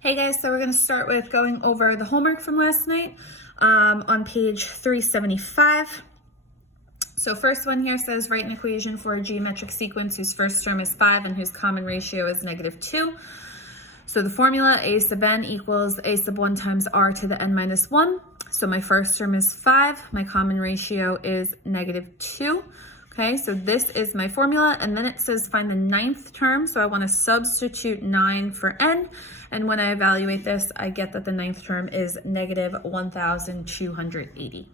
Hey guys, so we're going to start with going over the homework from last night on page 375. So first one here says write an equation for a geometric sequence whose first term is 5 and whose common ratio is -2. So the formula a sub n equals a sub 1 times r to the n minus 1. So my first term is 5, my common ratio is -2. Okay, so this is my formula, and then it says find the ninth term, so I want to substitute 9 for n, and when I evaluate this, I get that the ninth term is -1,280.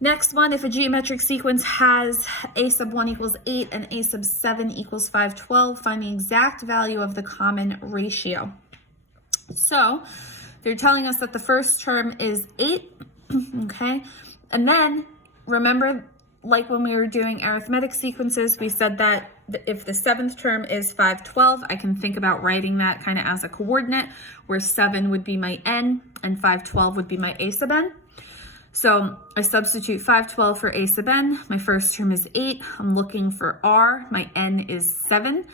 Next one, if a geometric sequence has a sub 1 equals 8 and a sub 7 equals 512, find the exact value of the common ratio. So they're telling us that the first term is 8, okay, and then remember, like when we were doing arithmetic sequences, we said that if the seventh term is 512, I can think about writing that kind of as a coordinate, where 7 would be my n and 512 would be my a sub n. So I substitute 512 for a sub n. My first term is 8. I'm looking for r. My n is 7.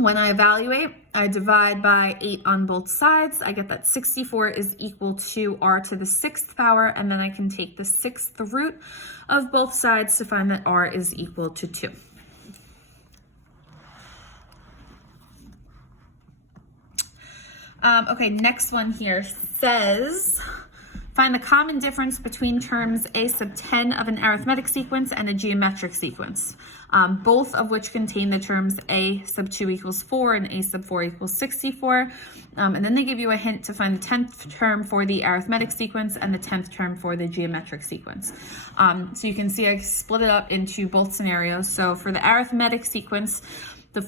When I evaluate, I divide by 8 on both sides. I get that 64 is equal to r to the 6th power, and then I can take the 6th root of both sides to find that r is equal to 2. Okay, next one here says find the common difference between terms a sub 10 of an arithmetic sequence and a geometric sequence, both of which contain the terms a sub 2 equals 4 and a sub 4 equals 64. And then they give you a hint to find the 10th term for the arithmetic sequence and the 10th term for the geometric sequence. So you can see I split it up into both scenarios. So for the arithmetic sequence, the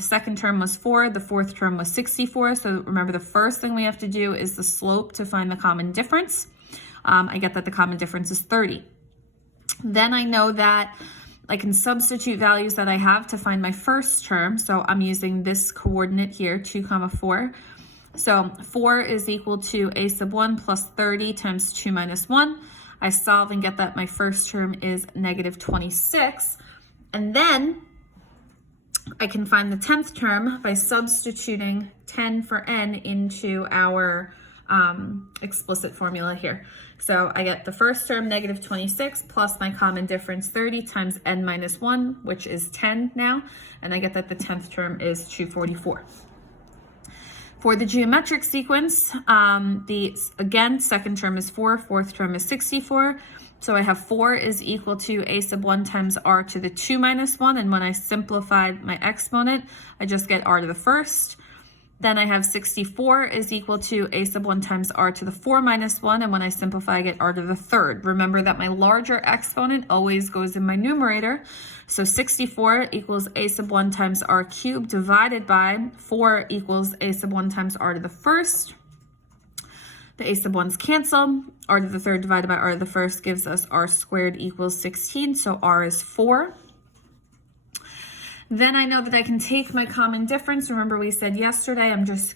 second term was 4, the fourth term was 64. So remember, the first thing we have to do is the slope to find the common difference. I get that the common difference is 30. Then I know that I can substitute values that I have to find my first term. So I'm using this coordinate here, 2, 4. So 4 is equal to a sub 1 plus 30 times 2 minus 1. I solve and get that my first term is -26. And then I can find the 10th term by substituting 10 for n into our explicit formula here. So I get the first term, -26, plus my common difference, 30 times n minus 1, which is 10 now, and I get that the 10th term is 244. For the geometric sequence, again, second term is 4, fourth term is 64. So I have 4 is equal to a sub 1 times r to the 2 minus 1. And when I simplified my exponent, I just get r to the first. Then I have 64 is equal to a sub 1 times r to the 4 minus 1. And when I simplify, I get r to the third. Remember that my larger exponent always goes in my numerator. So 64 equals a sub 1 times r cubed divided by 4 equals a sub 1 times r to the first. The a sub 1's cancel. R to the third divided by r to the first gives us r squared equals 16, so r is 4. Then I know that I can take my common difference. Remember we said yesterday, I'm just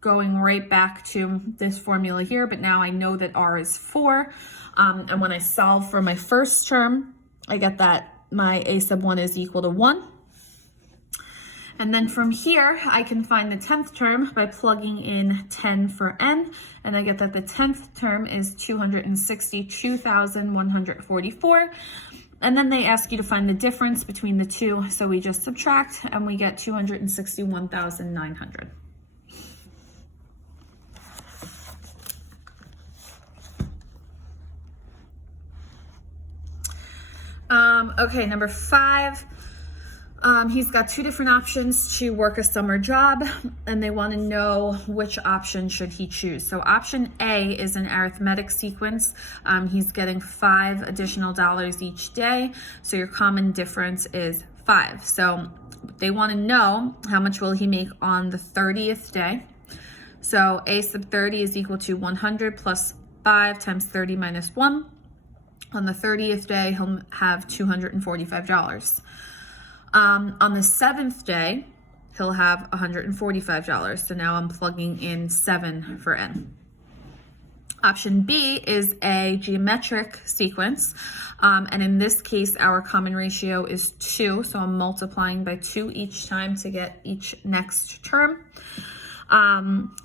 going right back to this formula here, but now I know that r is 4. And when I solve for my first term, I get that my a sub 1 is equal to 1. And then from here, I can find the 10th term by plugging in 10 for n, and I get that the 10th term is 262,144. And then they ask you to find the difference between the two, so we just subtract, and we get 261,900. Okay, number 5. He's got 2 different options to work a summer job, and they want to know which option should he choose. So option A is an arithmetic sequence. He's getting $5 additional each day, so your common difference is 5. So they want to know how much will he make on the 30th day. So a sub 30 is equal to 100 plus 5 times 30 minus 1. On the 30th day, he'll have $245. On the 7th day, he'll have $145. So now I'm plugging in 7 for n. Option B is a geometric sequence, and in this case, our common ratio is 2, so I'm multiplying by 2 each time to get each next term.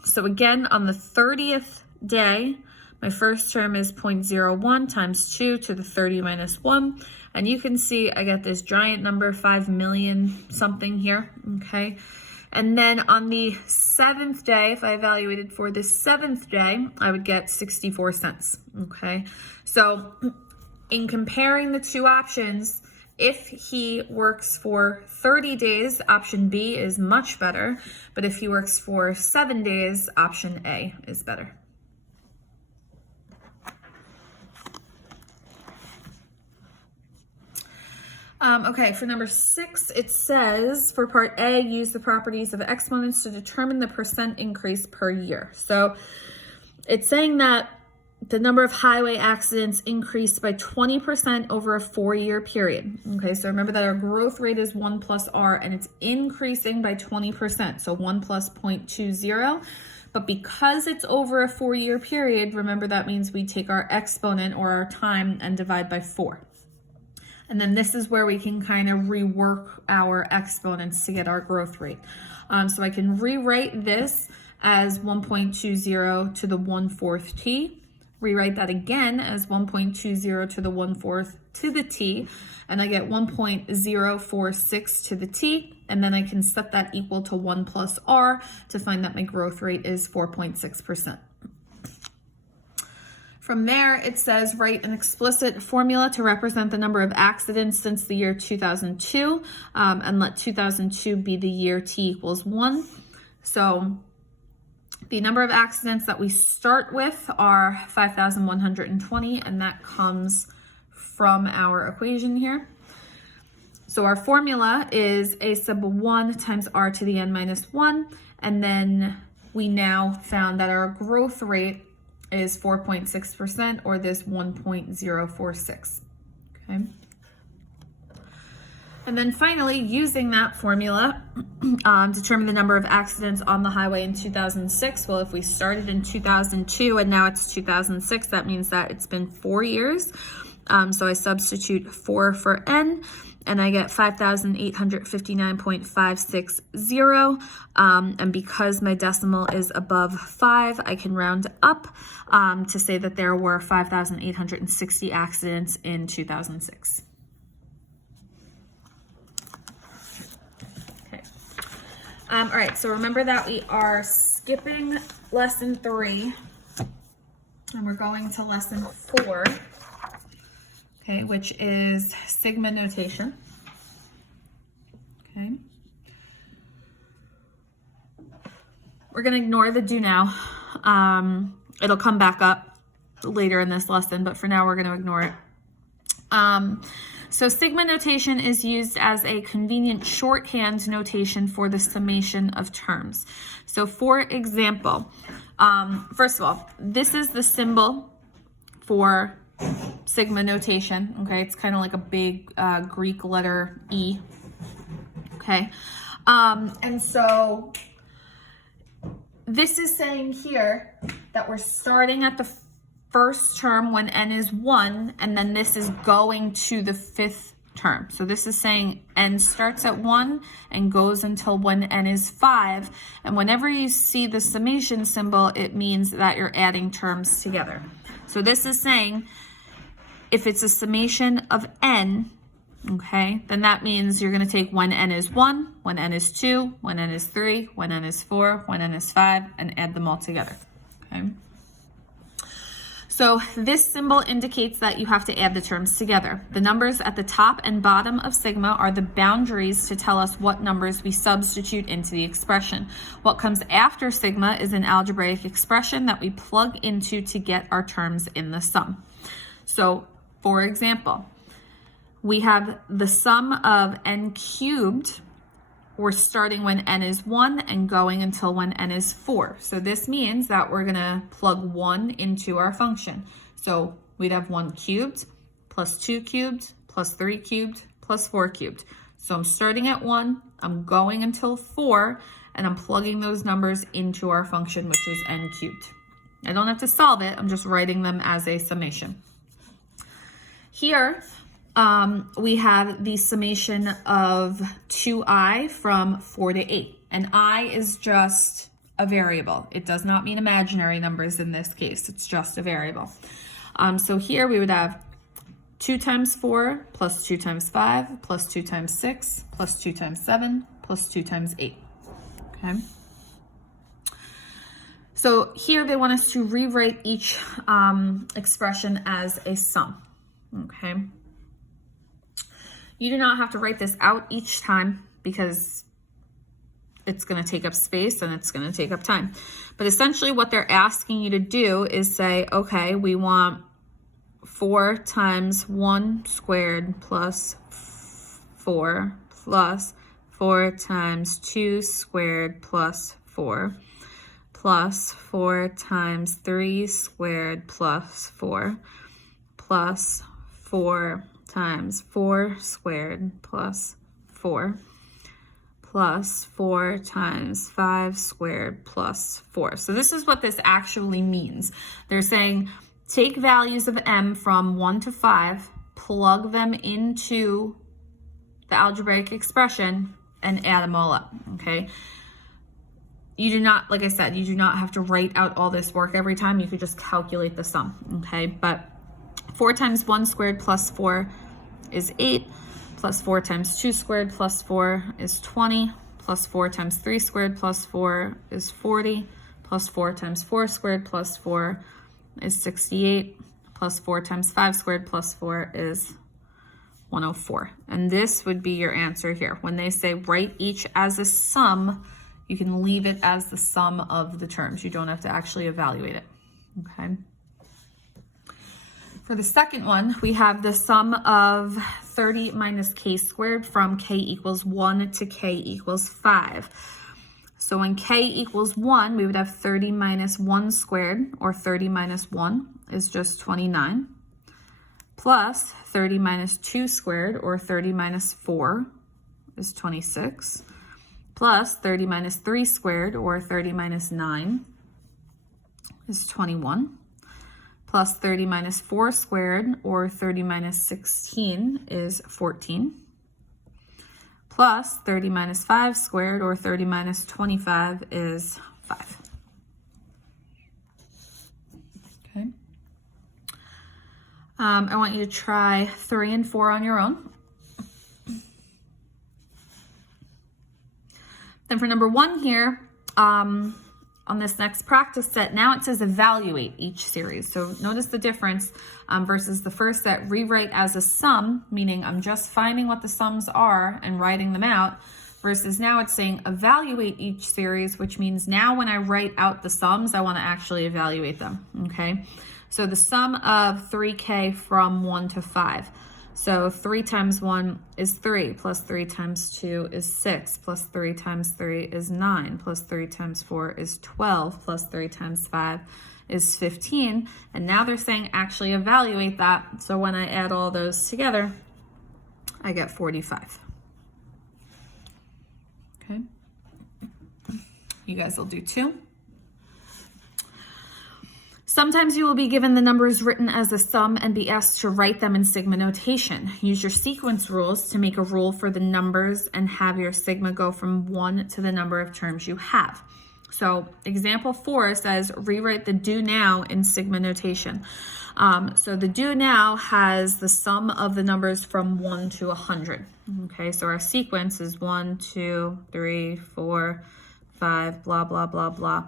So again, on the 30th day, my first term is 0.01 times 2 to the 30 minus 1, and you can see I get this giant number, 5 million something here, okay? And then on the 7th day, if I evaluated for the 7th day, I would get 64 cents, okay? So in comparing the two options, if he works for 30 days, option B is much better, but if he works for 7 days, option A is better. Okay, for number 6, it says, for part A, use the properties of exponents to determine the percent increase per year. So it's saying that the number of highway accidents increased by 20% over a 4-year period. Okay, so remember that our growth rate is 1 plus R, and it's increasing by 20%, so 1 plus 0.20. But because it's over a 4-year period, remember that means we take our exponent or our time and divide by 4. And then this is where we can kind of rework our exponents to get our growth rate. So I can rewrite this as 1.20 to the 1/4 t. Rewrite that again as 1.20 to the 1/4 to the t. And I get 1.046 to the t. And then I can set that equal to 1 plus r to find that my growth rate is 4.6%. From there, it says write an explicit formula to represent the number of accidents since the year 2002, and let 2002 be the year t equals 1. So the number of accidents that we start with are 5,120, and that comes from our equation here. So our formula is a sub 1 times r to the n minus 1, and then we now found that our growth rate is 4.6%, or this 1.046, okay? And then finally, using that formula, determine the number of accidents on the highway in 2006. Well, if we started in 2002 and now it's 2006, that means that it's been 4 years. So I substitute 4 for n, and I get 5,859.560. And because my decimal is above 5, I can round up to say that there were 5,860 accidents in 2006. Okay. All right, so remember that we are skipping lesson 3, and we're going to lesson 4. Okay, which is sigma notation. Okay. We're going to ignore the do now. It'll come back up later in this lesson, but for now we're going to ignore it. So sigma notation is used as a convenient shorthand notation for the summation of terms. So for example, first of all, this is the symbol for sigma notation, okay? It's kind of like a big Greek letter E, okay? And so this is saying here that we're starting at the first term when n is 1, and then this is going to the 5th term. So this is saying n starts at 1 and goes until when n is 5, and whenever you see the summation symbol, it means that you're adding terms together. So this is saying if it's a summation of n, okay, then that means you're going to take when n is 1, when n is 2, when n is 3, when n is 4, when n is 5, and add them all together, okay? So this symbol indicates that you have to add the terms together. The numbers at the top and bottom of sigma are the boundaries to tell us what numbers we substitute into the expression. What comes after sigma is an algebraic expression that we plug into to get our terms in the sum. So, for example, we have the sum of n cubed. We're starting when n is 1 and going until when n is 4. So this means that we're going to plug 1 into our function. So we'd have 1 cubed plus 2 cubed plus 3 cubed plus 4 cubed. So I'm starting at 1, I'm going until 4, and I'm plugging those numbers into our function, which is n cubed. I don't have to solve it. I'm just writing them as a summation. Here, we have the summation of 2i from 4 to 8. And I is just a variable. It does not mean imaginary numbers in this case. It's just a variable. So here we would have 2 times 4 plus 2 times 5 plus 2 times 6 plus 2 times 7 plus 2 times 8. Okay. So here they want us to rewrite each expression as a sum. Okay. You do not have to write this out each time because it's going to take up space and it's going to take up time. But essentially what they're asking you to do is say, okay, we want 4 times 1 squared plus 4 plus 4 times 2 squared plus 4 plus 4 times 3 squared plus 4 plus 4 times 4 squared plus 4 plus 4 times 5 squared plus 4. So this is what this actually means. They're saying take values of m from 1 to 5, plug them into the algebraic expression, and add them all up, okay? You do not, like I said, you do not have to write out all this work every time. You could just calculate the sum, okay? But 4 times 1 squared plus 4 is 8, plus 4 times 2 squared plus 4 is 20, plus 4 times 3 squared plus 4 is 40, plus 4 times 4 squared plus 4 is 68, plus 4 times 5 squared plus 4 is 104. And this would be your answer here. When they say write each as a sum, you can leave it as the sum of the terms. You don't have to actually evaluate it, okay? For the second one, we have the sum of 30 minus k squared from k equals 1 to k equals 5. So when k equals 1, we would have 30 minus 1 squared, or 30 minus 1 is just 29, plus 30 minus 2 squared, or 30 minus 4 is 26, plus 30 minus 3 squared, or 30 minus 9 is 21, plus 30 minus 4 squared, or 30 minus 16 is 14, plus 30 minus 5 squared, or 30 minus 25 is 5. Okay. I want you to try 3 and 4 on your own. Then for number 1 here, on this next practice set, now it says evaluate each series. So notice the difference versus the first set, rewrite as a sum, meaning I'm just finding what the sums are and writing them out, versus now it's saying evaluate each series, which means now when I write out the sums, I want to actually evaluate them, okay? So the sum of 3k from 1 to 5. So 3 times 1 is 3, plus 3 times 2 is 6, plus 3 times 3 is 9, plus 3 times 4 is 12, plus 3 times 5 is 15. And now they're saying actually evaluate that. So when I add all those together, I get 45. Okay. You guys will do 2. Sometimes you will be given the numbers written as a sum and be asked to write them in sigma notation. Use your sequence rules to make a rule for the numbers and have your sigma go from 1 to the number of terms you have. So example 4 says rewrite the do now in sigma notation. So the do now has the sum of the numbers from 1 to 100. Okay, so our sequence is 1, 2, 3, 4, 5, blah, blah, blah, blah,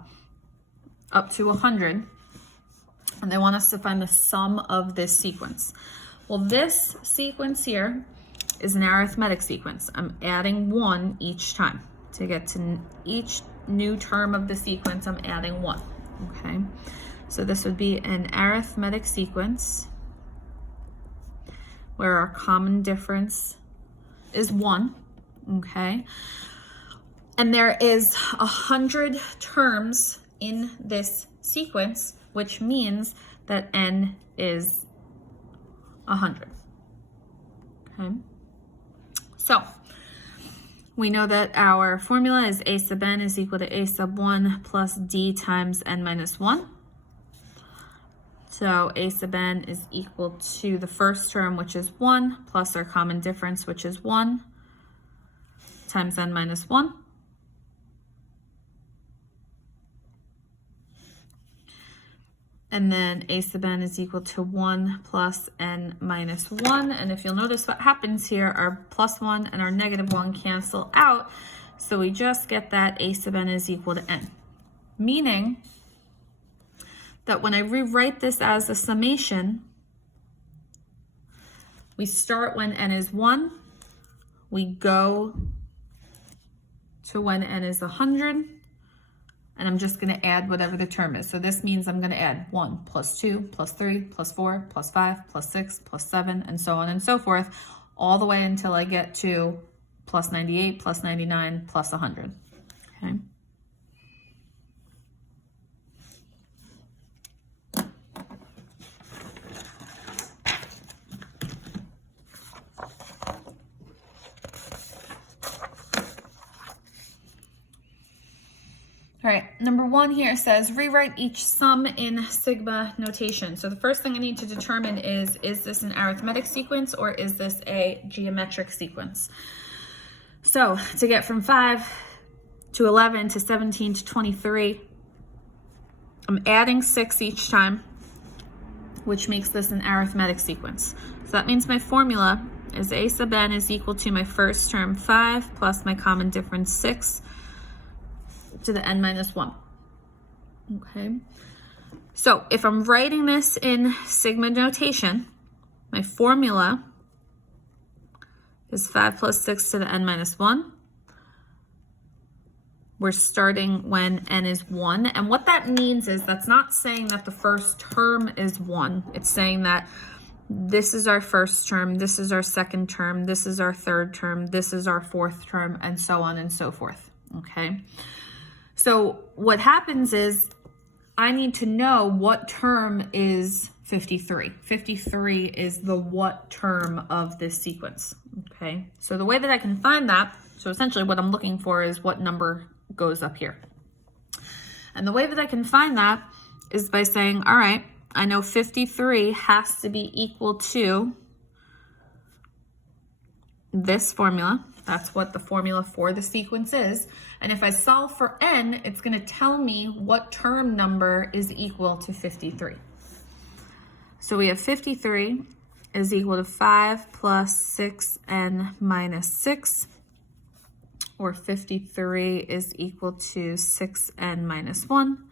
up to 100. And they want us to find the sum of this sequence. Well, this sequence here is an arithmetic sequence. I'm adding 1 each time. To get to each new term of the sequence, I'm adding 1, okay? So this would be an arithmetic sequence where our common difference is 1, okay? And there is 100 terms in this sequence, which means that n is 100, okay? So we know that our formula is a sub n is equal to a sub 1 plus d times n minus 1. So a sub n is equal to the first term, which is 1, plus our common difference, which is 1, times n minus 1. And then a sub n is equal to 1 plus n minus 1. And if you'll notice what happens here, our plus 1 and our negative 1 cancel out. So we just get that a sub n is equal to n. Meaning that when I rewrite this as a summation, we start when n is 1, we go to when n is 100, and I'm just going to add whatever the term is. So this means I'm going to add 1 plus 2 plus 3 plus 4 plus 5 plus 6 plus 7 and so on and so forth, all the way until I get to plus 98 plus 99 plus 100. Okay. All right, number 1 here says rewrite each sum in sigma notation. So the first thing I need to determine is this an arithmetic sequence or is this a geometric sequence? So to get from 5 to 11 to 17 to 23, I'm adding 6 each time, which makes this an arithmetic sequence. So that means my formula is a sub n is equal to my first term 5 plus my common difference 6 to the n minus 1. Okay, so if I'm writing this in sigma notation, my formula is 5 plus 6 to the n minus 1. We're starting when n is 1, and what that means is that's not saying that the first term is 1. It's saying that this is our first term, this is our second term, this is our third term, this is our fourth term, and so on and so forth. Okay, so what happens is I need to know what term is 53. 53 is the what term of this sequence. Okay, so the way that I can find that, so essentially what I'm looking for is what number goes up here. And the way that I can find that is by saying, all right, I know 53 has to be equal to this formula. That's what the formula for the sequence is. And if I solve for n, it's going to tell me what term number is equal to 53. So we have 53 is equal to 5 plus 6n minus 6, or 53 is equal to 6n minus 1,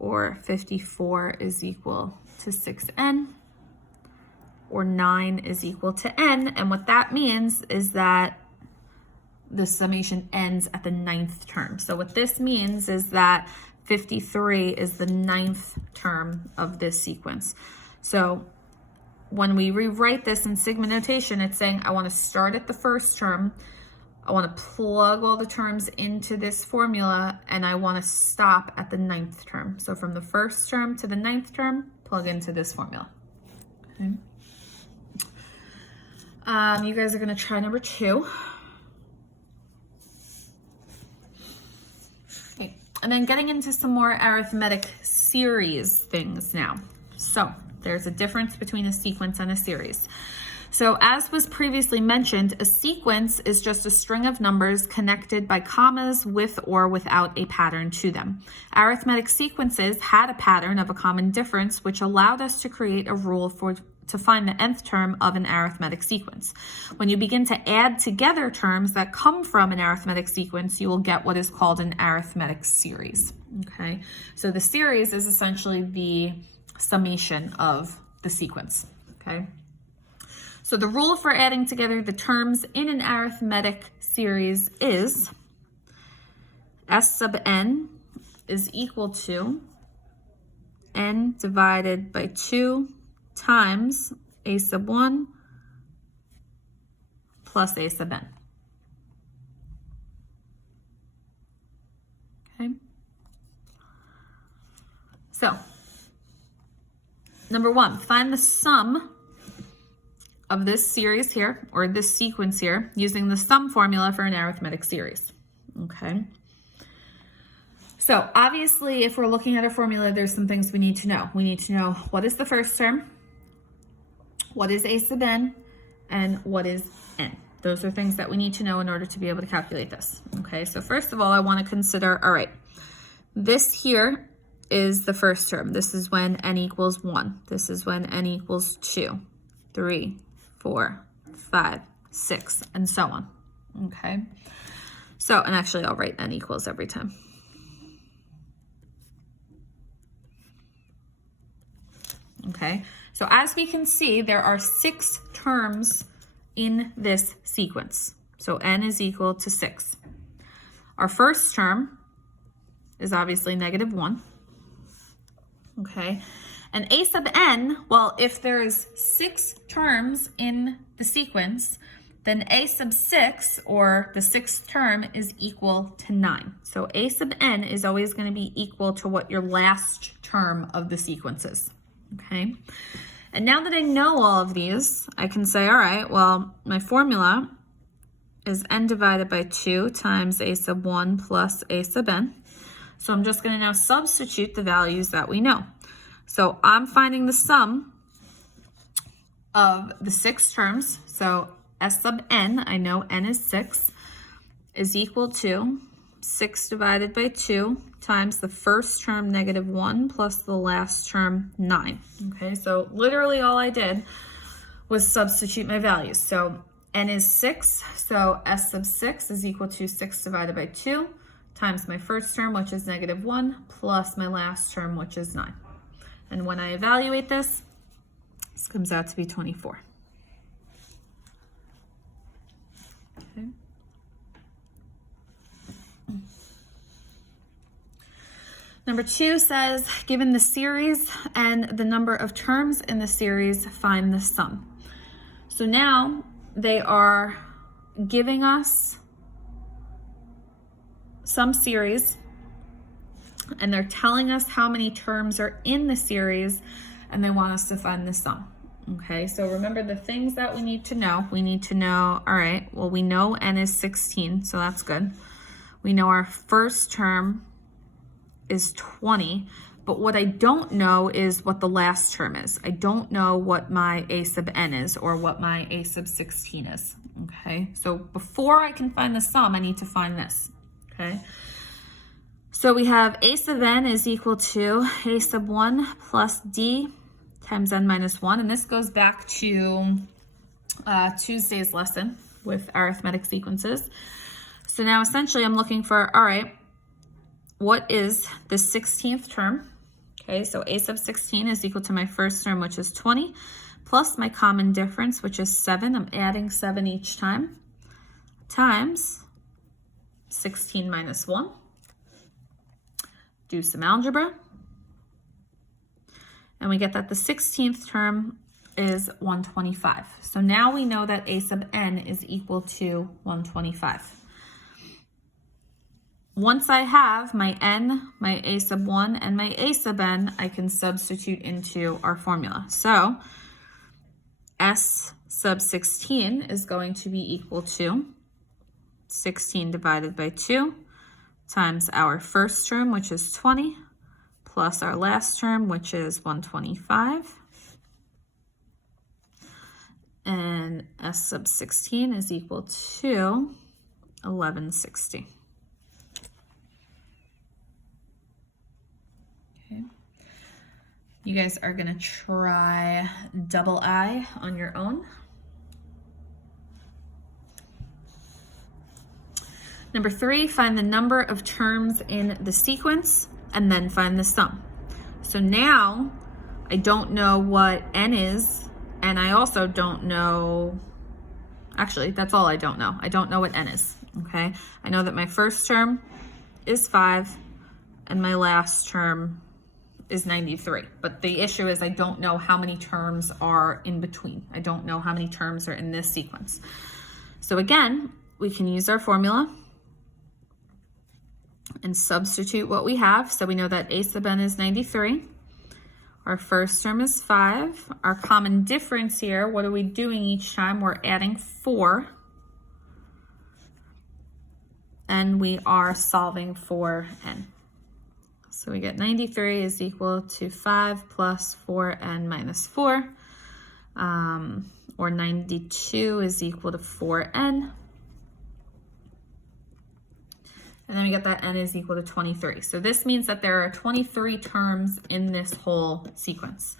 or 54 is equal to 6n, or 9 is equal to n. And what that means is that the summation ends at the 9th term. So what this means is that 53 is the 9th term of this sequence. So when we rewrite this in sigma notation, it's saying I want to start at the first term, I want to plug all the terms into this formula, and I want to stop at the 9th term. So from the first term to the 9th term, plug into this formula. Okay. You guys are going to try number 2. Okay. And then getting into some more arithmetic series things now. So there's a difference between a sequence and a series. So as was previously mentioned, a sequence is just a string of numbers connected by commas with or without a pattern to them. Arithmetic sequences had a pattern of a common difference, which allowed us to create a rule to find the nth term of an arithmetic sequence. When you begin to add together terms that come from an arithmetic sequence, you will get what is called an arithmetic series. Okay, so the series is essentially the summation of the sequence. Okay. So the rule for adding together the terms in an arithmetic series is S sub n is equal to n divided by 2 times a sub 1 plus a sub n. Okay. So, number 1, find the sum of this series here, or this sequence here, using the sum formula for an arithmetic series. Okay. So obviously, if we're looking at a formula, there's some things we need to know. We need to know what is the first term, what is a sub n, and what is n. Those are things that we need to know in order to be able to calculate this. Okay, so first of all, I want to consider, all right, this here is the first term. This is when n equals 1. This is when n equals 2, 3, 4, 5, 6, and so on. Okay, so, and actually I'll write n equals every time. Okay, so as we can see, there are 6 terms in this sequence. So n is equal to 6. Our first term is obviously -1. Okay, and a sub n, well, if there's 6 terms in the sequence, then a sub 6, or the 6th term, is equal to 9. So a sub n is always going to be equal to what your last term of the sequence is. Okay, and now that I know all of these, I can say, all right, well, my formula is n divided by 2 times a sub 1 plus a sub n. So I'm just going to now substitute the values that we know. So I'm finding the sum of the 6 terms. So s sub n, I know n is 6, is equal to 6 divided by 2 times the first term -1 plus the last term 9. Okay, so literally all I did was substitute my values. So n is 6, so s sub 6 is equal to 6 divided by 2 times my first term, which is -1, plus my last term, which is 9. And when I evaluate this comes out to be 24. Okay. Number 2 says, given the series and the number of terms in the series, find the sum. So now they are giving us some series, and they're telling us how many terms are in the series, and they want us to find the sum. Okay, so remember the things that we need to know. We need to know, all right, well, we know n is 16, so that's good. We know our first term is 20, but what I don't know is what the last term is. I don't know what my a sub n is or what my a sub 16 is. Okay, so before I can find the sum, I need to find this. Okay, so we have a sub n is equal to a sub 1 plus d times n minus 1, and this goes back to Tuesday's lesson with arithmetic sequences. So now essentially I'm looking for, all right, what is the 16th term? Okay, so a sub 16 is equal to my first term, which is 20, plus my common difference, which is 7. I'm adding 7 each time, times 16 minus 1. Do some algebra. And we get that the 16th term is 125. So now we know that a sub n is equal to 125. Once I have my n, my a sub 1, and my a sub n, I can substitute into our formula. So s sub 16 is going to be equal to 16 divided by 2 times our first term, which is 20, plus our last term, which is 125. And s sub 16 is equal to 1160. Okay. You guys are going to try double I on your own. Number 3, find the number of terms in the sequence and then find the sum. So now I don't know what n is, and I also don't know, actually that's all I don't know. I don't know what n is, okay? I know that my first term is 5 and my last term is 93, but the issue is I don't know how many terms are in between. I don't know how many terms are in this sequence. So again, we can use our formula and substitute what we have. So we know that a sub n is 93. Our first term is 5. Our common difference here, what are we doing each time? We're adding 4. And we are solving for n. So we get 93 is equal to 5 plus 4n minus 4, or 92 is equal to 4n. And then we get that n is equal to 23. So this means that there are 23 terms in this whole sequence.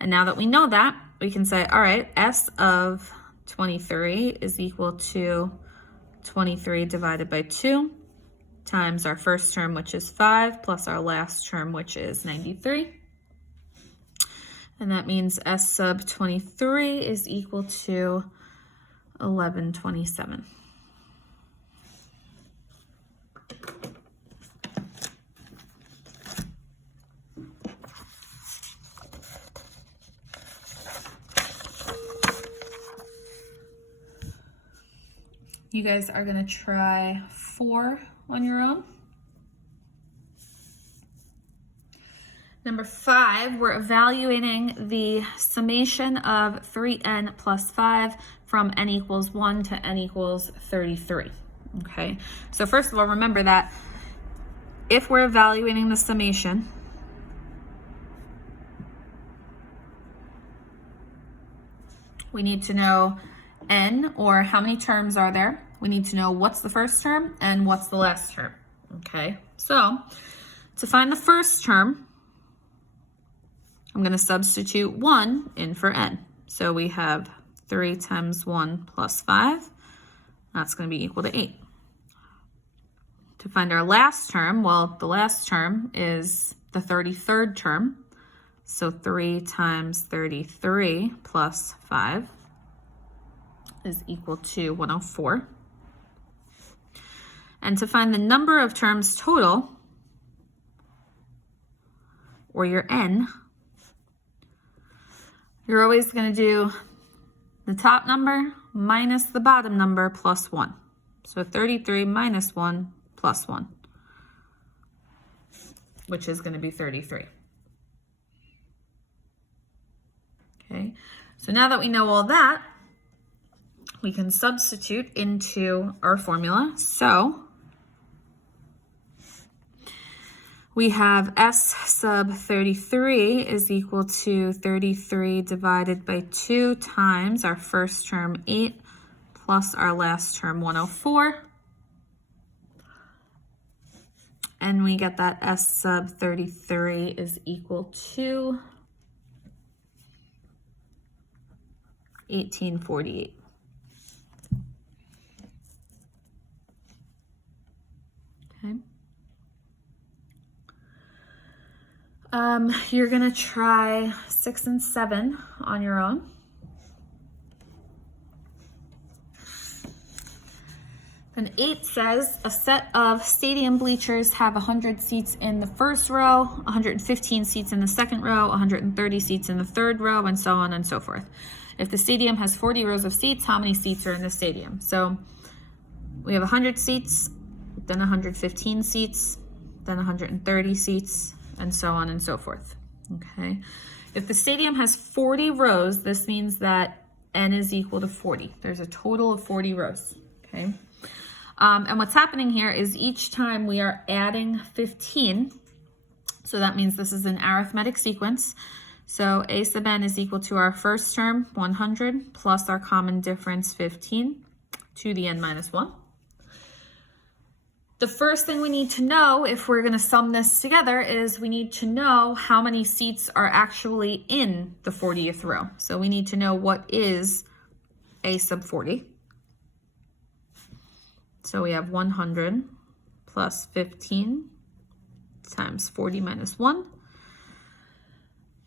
And now that we know that, we can say, all right, s of 23 is equal to 23 divided by 2 times our first term, which is 5, plus our last term, which is 93. And that means s sub 23 is equal to 1127. You guys are going to try 4 on your own. Number 5, we're evaluating the summation of 3n plus 5 from n equals 1 to n equals 33. Okay, so first of all, remember that if we're evaluating the summation, we need to know n, or how many terms are there. We need to know what's the first term and what's the last term. Okay, so to find the first term, I'm going to substitute 1 in for n. So we have 3 times 1 plus 5. That's going to be equal to 8. To find our last term, well, the last term is the 33rd term. So 3 times 33 plus 5 is equal to 104. And to find the number of terms total, or your n, you're always going to do the top number minus the bottom number plus 1. So 33 minus 1 plus 1, which is going to be 33. Okay, so now that we know all that, we can substitute into our formula. So we have s sub 33 is equal to 33 divided by 2 times our first term 8 plus our last term 104. And we get that s sub 33 is equal to 1848. Okay. You're gonna try 6 and 7 on your own. Then 8 says a set of stadium bleachers have 100 seats in the first row, 115 seats in the second row, 130 seats in the third row, and so on and so forth. If the stadium has 40 rows of seats, how many seats are in the stadium? So we have 100 seats, then 115 seats, then 130 seats, and so on and so forth. Okay. If the stadium has 40 rows, this means that n is equal to 40. There's a total of 40 rows. Okay. And what's happening here is each time we are adding 15. So that means this is an arithmetic sequence. So a sub n is equal to our first term, 100, plus our common difference, 15, to the n minus 1. The first thing we need to know if we're going to sum this together is we need to know how many seats are actually in the 40th row. So we need to know what is a sub 40. So we have 100 plus 15 times 40 minus 1.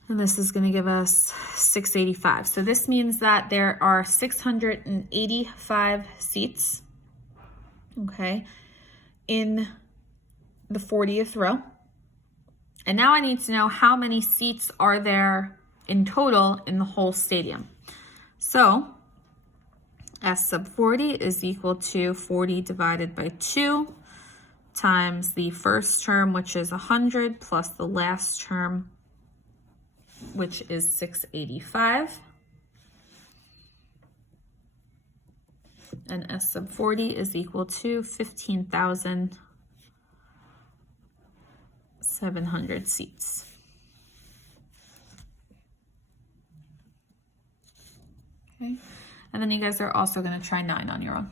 And this is going to give us 685. So this means that there are 685 seats, okay, in the 40th row. And now I need to know how many seats are there in total in the whole stadium. So S sub 40 is equal to 40 divided by 2 times the first term, which is 100, plus the last term, which is 685. And S sub 40 is equal to 15,685. 700 seats. Okay, and then you guys are also going to try 9 on your own.